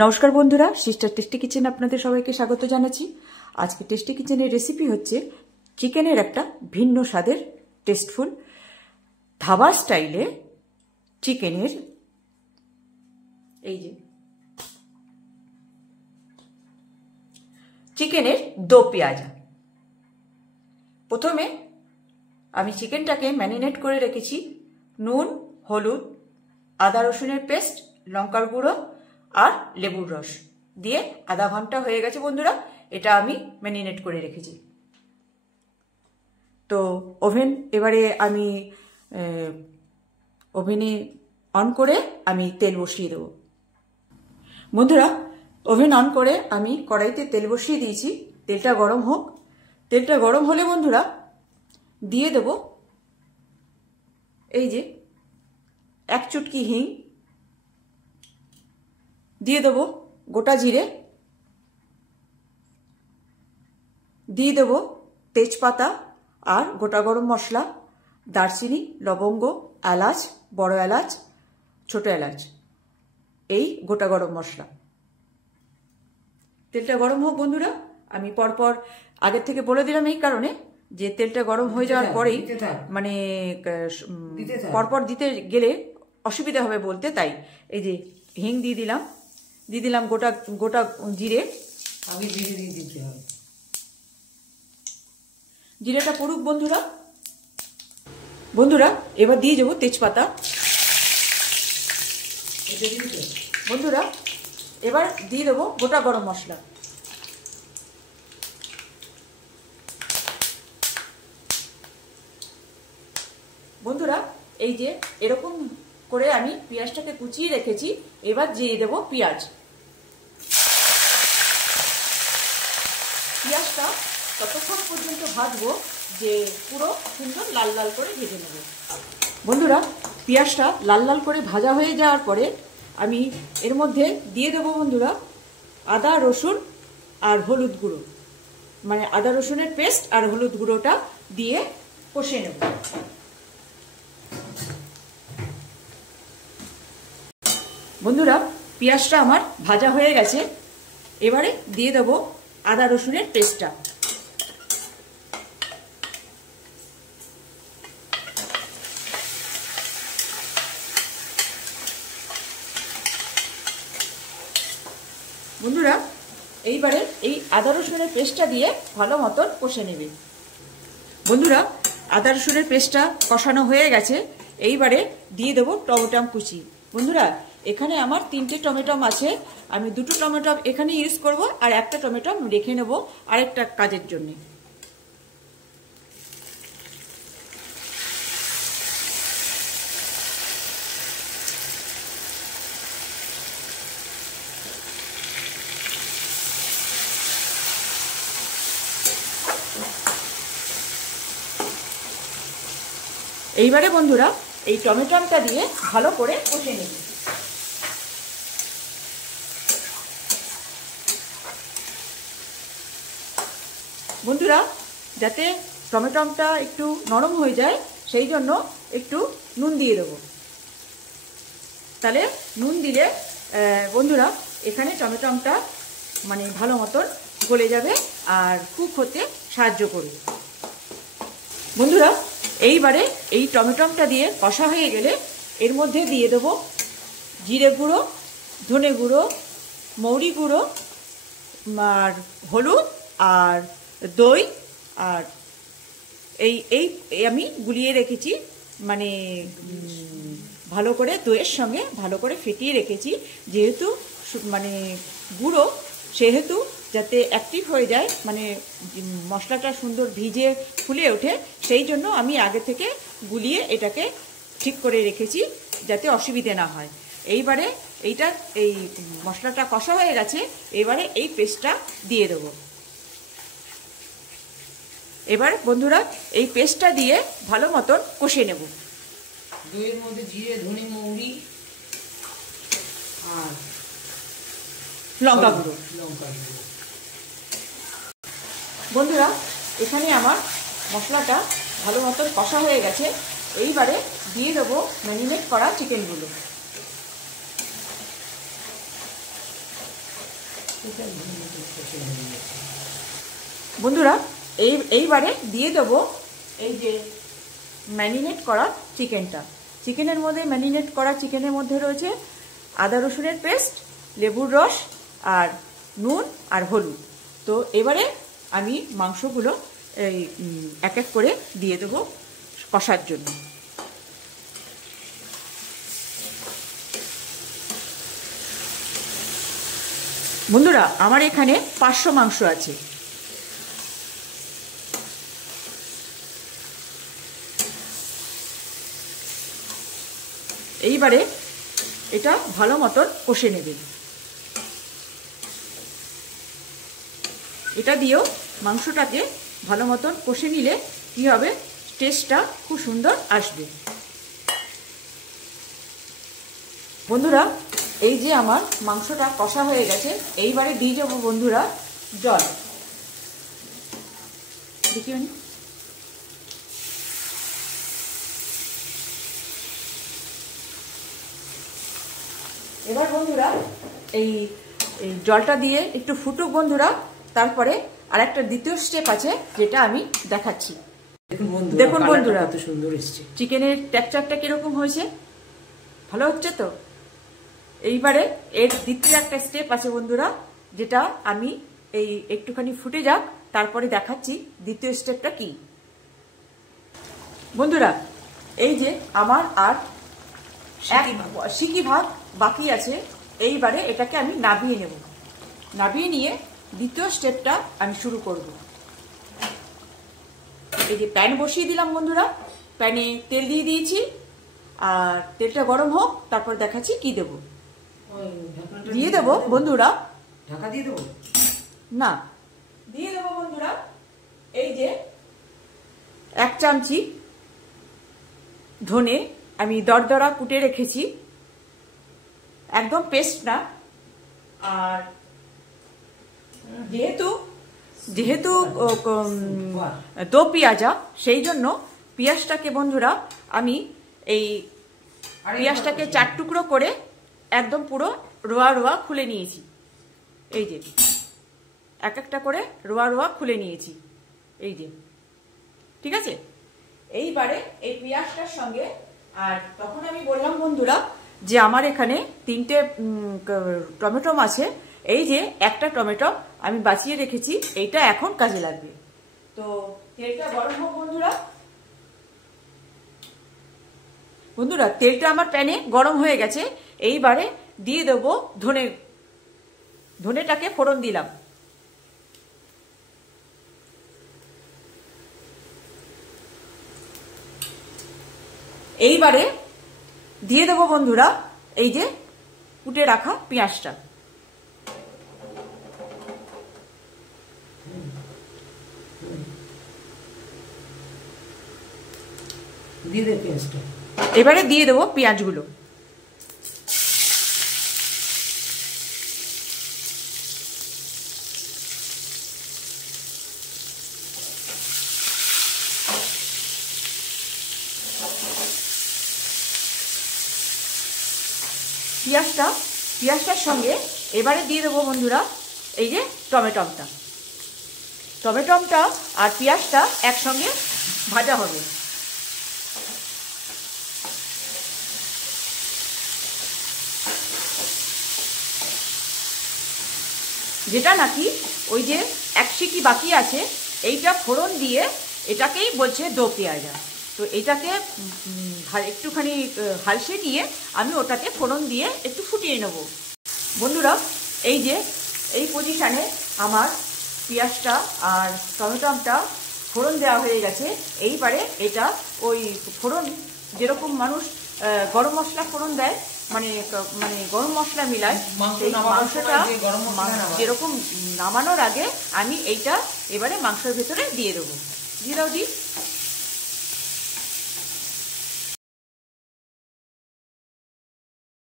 নমস্কার বন্ধুরা, sister tasty kitchen আপনাদের সবাইকে স্বাগত জানাচ্ছি। আজকে টেস্টি কিচেনের রেসিপি হচ্ছে চিকেনের একটা ভিন্ন স্বাদের টেস্টফুল ধাবা স্টাইলে চিকেনের চিকেনের দো পেঁয়াজা। প্রথমে আমি চিকেনটাকে ম্যারিনেট করে রেখেছি নুন, হলুদ, আদা রসুনের পেস্ট, লঙ্কার গুঁড়ো আর লেবুর রস দিয়ে আধা ঘন্টা হয়ে গেছে বন্ধুরা। এটা আমি ম্যারিনেট করে রেখেছি। তো ওভেন এবারে আমি ওভেনে অন করে আমি তেল বসিয়ে দেব। বন্ধুরা, ওভেন অন করে আমি কড়াইতে তেল বসিয়ে দিয়েছি। তেলটা গরম হোক। তেলটা গরম হলে বন্ধুরা দিয়ে দেব এই যে এক চুটকি হিং, দিয়ে দেব গোটা জিরে, দিয়ে দেব তেজপাতা আর গোটা গরম মশলা, দারচিনি, লবঙ্গ, এলাচ, বড় এলাচ, ছোট এলাচ, এই গোটা গরম মশলা। তেলটা গরম হোক বন্ধুরা। আমি পরপর আগের থেকে বলে দিলাম এই কারণে যে তেলটা গরম হয়ে যাওয়ার পরেই মানে পরপর দিতে গেলে অসুবিধা হবে বলতে, তাই এই যে হিং দিয়ে দিলাম গোটা গোটা জিরে। আগে জিরে দিয়ে দিতে হবে। জিরেটা পড়ুক বন্ধুরা। বন্ধুরা এবার দিয়ে যাবো তেজপাতা। বন্ধুরা এবার দিয়ে দেবো গোটা গরম মশলা। বন্ধুরা এই যে এরকম করে আমি পেঁয়াজটাকে কুচিয়ে রেখেছি। এবার দিয়ে দেবো পেঁয়াজ। পেঁয়াজটা ততক্ষণ পর্যন্ত ভাজবো যে পুরো সুন্দর লাল লাল করে ভেজে নেব। বন্ধুরা পেঁয়াজটা লাল লাল করে ভাজা হয়ে যাওয়ার পরে আমি এর মধ্যে দিয়ে দেবো বন্ধুরা আদা রসুন আর হলুদ গুঁড়ো, মানে আদা রসুনের পেস্ট আর হলুদ গুঁড়োটা দিয়ে কষে নেব। বন্ধুরা পেঁয়াজটা আমার ভাজা হয়ে গেছে। এবারে দিয়ে দেব আদা রসুনের পেস্টটা। বন্ধুরা এইবারে এই আদা রসুনের পেস্টটা দিয়ে ভালো মতন কষে নেবে। বন্ধুরা আদা রসুনের পেস্টটা কষানো হয়ে গেছে। এইবারে দিয়ে দেবো টমেটো কুচি। বন্ধুরা এখানে আমার 3টে টমেটো আছে। আমি 2টো টমেটো এখানে ইউজ করব আর একটা টমেটো রেখে নেব আরেকটা কাজের জন্য। এইবারে বন্ধুরা এই টমেটোটা দিয়ে ভালো করে কষে নেব। বন্ধুরা যাতে টমেটোটা একটু নরম হয়ে যায় সেই জন্য একটু নুন দিয়ে দেবো। তাহলে নুন দিলে বন্ধুরা এখানে টমেটোটা মানে ভালো মতন গলে যাবে আর কুক হতে সাহায্য করবে। বন্ধুরা এইবারে এই টমেটোটা দিয়ে কষা হয়ে গেলে এর মধ্যে দিয়ে দেবো জিরে গুঁড়ো, ধনে গুঁড়ো, মৌরি গুঁড়ো আর হলুদ আর দই আর এই এই আমি গুলিয়ে রেখেছি, মানে ভালো করে দইয়ের সঙ্গে ভালো করে ফেটিয়ে রেখেছি। যেহেতু মানে গুঁড়ো সেহেতু যাতে অ্যাক্টিভ হয়ে যায়, মানে মশলাটা সুন্দর ভিজে ফুলে ওঠে, সেই জন্য আমি আগে থেকে গুলিয়ে এটাকে ঠিক করে রেখেছি যাতে অসুবিধে না হয়। এইবারে এই মশলাটা কষা হয়ে গেছে। এবারে এই পেস্টটা দিয়ে দেবো। এবার বন্ধুরা এই পেস্টটা দিয়ে ভালো মতন কষে নেব। দইয়ের মধ্যে জিরে, ধনে, মৌরি আর লঙ্কা গুঁড়ো। বন্ধুরা এখানে আমার মশলাটা ভালো মতন কষা হয়ে গেছে। এইবারে দিয়ে দেবো ম্যারিনেট করা চিকেনগুলো। এটা কষে হয়ে গেছে। বন্ধুরা এইবারে দিয়ে দেবো এই যে ম্যারিনেট করা চিকেনটা। চিকেনের মধ্যে ম্যারিনেট করা চিকেনের মধ্যে রয়েছে আদা রসুনের পেস্ট, লেবুর রস আর নুন আর হলুদ। তো এবারে আমি মাংসগুলো এই এক এক করে দিয়ে দেবো কষার জন্য। বন্ধুরা আমার এখানে 500 মাংস আছে। এইবারে এটা ভালো মতন কষে নেবেন। এটা দিয়েও মাংসটাকে ভালো মতন কষে নিলে কি হবে, টেস্টটা খুব সুন্দর আসবে। বন্ধুরা এই যে আমার মাংসটা কষা হয়ে গেছে, এইবারে দিয়ে যাবো বন্ধুরা জল। দেখিও নি। এবার বন্ধুরা এই জলটা দিয়ে একটু ফুটুক বন্ধুরা, তারপরে আরেকটা দ্বিতীয় স্টেপ আছে যেটা আমি দেখাচ্ছি। দেখুন বন্ধুরা কত সুন্দর এসছে। চিকেনের টেক্সচারটা কিরকম হয়েছে, ভালো হচ্ছে তো। এইবারে এর দ্বিতীয় একটা স্টেপ আছে বন্ধুরা, যেটা আমি এই একটুখানি ফুটে যাক তারপরে দেখাচ্ছি দ্বিতীয় স্টেপটা কি। বন্ধুরা এই যে আমার আর সিকি ভাগ বাকি আছে, এইবারে এটাকে আমি নাবিয়ে নেব। নাবিয়ে নিয়ে দ্বিতীয় স্টেপটা আমি শুরু করব। এই যে প্যান বসিয়ে দিলাম বন্ধুরা, প্যানে তেল দিয়ে দিয়েছি, আর তেলটা গরম হোক তারপর দেখাচ্ছি কি দেব। দিয়ে দেব বন্ধুরা, ঢাকা দিয়ে দেবো না দিয়ে দেবো বন্ধুরা এই যে 1 চামচি ধনে আমি দরদরা কুটে রেখেছি, একদম পেস্ট না। আর যেহেতু দো পেঁয়াজা, সেই জন্য পেঁয়াজটাকে বন্ধুরা আমি এই পেঁয়াজটাকে 4 টুকরো করে একদম পুরো রোয়া রোয়া খুলে নিয়েছি। এই যে এক একটা করে রোয়া রোয়া খুলে নিয়েছি, এই যে ঠিক আছে। এইবারে এই পেঁয়াজটার সঙ্গে, আর তখন আমি বললাম বন্ধুরা যে আমার এখানে 3টে টমেটো আছে, এই যে একটা টমেটো আমি বাঁচিয়ে রেখেছি, এইটা এখন কাজে লাগবে। তো তেলটা গরম হোক বন্ধুরা। বন্ধুরা তেলটা আমার প্যানে গরম হয়ে গেছে, এইবারে দিয়ে দেবো ধনেটাকে ফোড়ন দিলাম। এইবারে দিয়ে দেবো বন্ধুরা এই যে কুটে রাখা পেঁয়াজটা। দিয়ে দে পেঁয়াজটা। এবারে দিয়ে দেবো পেঁয়াজগুলো। পেঁয়াজটার সঙ্গে এবারে দিয়ে দেবো বন্ধুরা এই যে টমেটোটা আর পেঁয়াজটা একসঙ্গে ভাজা হবে। যেটা নাকি ওই যে 1 সিকি বাকি আছে, এইটা ফোড়ন দিয়ে এটাকেই বলছে দো পেঁয়াজা। তো এটাকে একটুখানি হালসে নিয়ে আমি ওটাকে ফোড়ন দিয়ে একটু ফুটিয়ে নেব বন্ধুরা। এই যে এই পজিশানে আমার পেঁয়াজটা আর টমেটোটা ফোড়ন দেওয়া হয়ে গেছে। এইবারে এটা ওই ফোড়ন যেরকম মানুষ গরম মশলা ফোড়ন দেয়, মানে গরম মশলা মিলায়, সেই মাংসটা যেরকম নামানোর আগে আমি এইটা এবারে মাংসের ভেতরে দিয়ে দেবো। দিয়ে দাও দি।